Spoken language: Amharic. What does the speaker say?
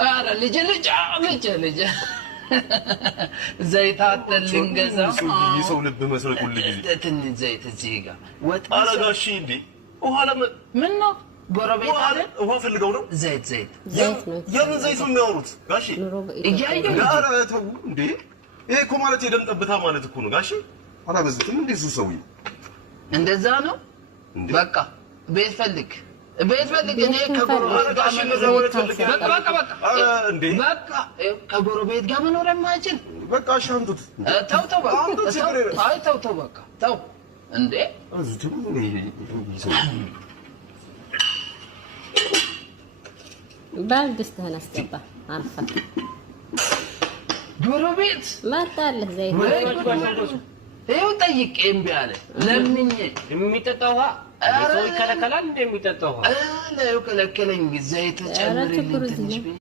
ኧረ ልጅ ዘይት አተልን ገዛ የሰው ልብ መስረቅ ሁሉ ጊዜ ትንሽ ዘይት እዚህ ጋር ወጣ አረጋሽ እንዴ ውሃ ምን ነው ጎረቤት አይደል ውሃ ፈልገው ነው ዘይት የምን ዘይት ነው የሚያወሩት ጋሺ እያየሁ ኧረ ተው እንዴ ይሄ እኮ ማለት የደም ጠብታ ማለት እኮ ነው ጋሺ አላበዝትም እንዴ እሱ ሰውዬ እንደዛ ነው በቃ ቤት ፈልግ እኔ ከጎረቤት ጋር በቃ ከጎረቤት ጋር መኖር የማይችል በቃ ሻንቱት ተው በቃ ተው እንዴ ባልድስትህን አስገባ አልፋ ጎረቤት መጣልህ ዘይት ይኸው ጠይቄ እምቢ አለ ለምኜ የሚጠጣው ውሃ ሰው ይከለከላል እንደሚጠጣው ውሃ ለዩ ከለከለኝ ዘይት ጨምርልኝ ትንሽ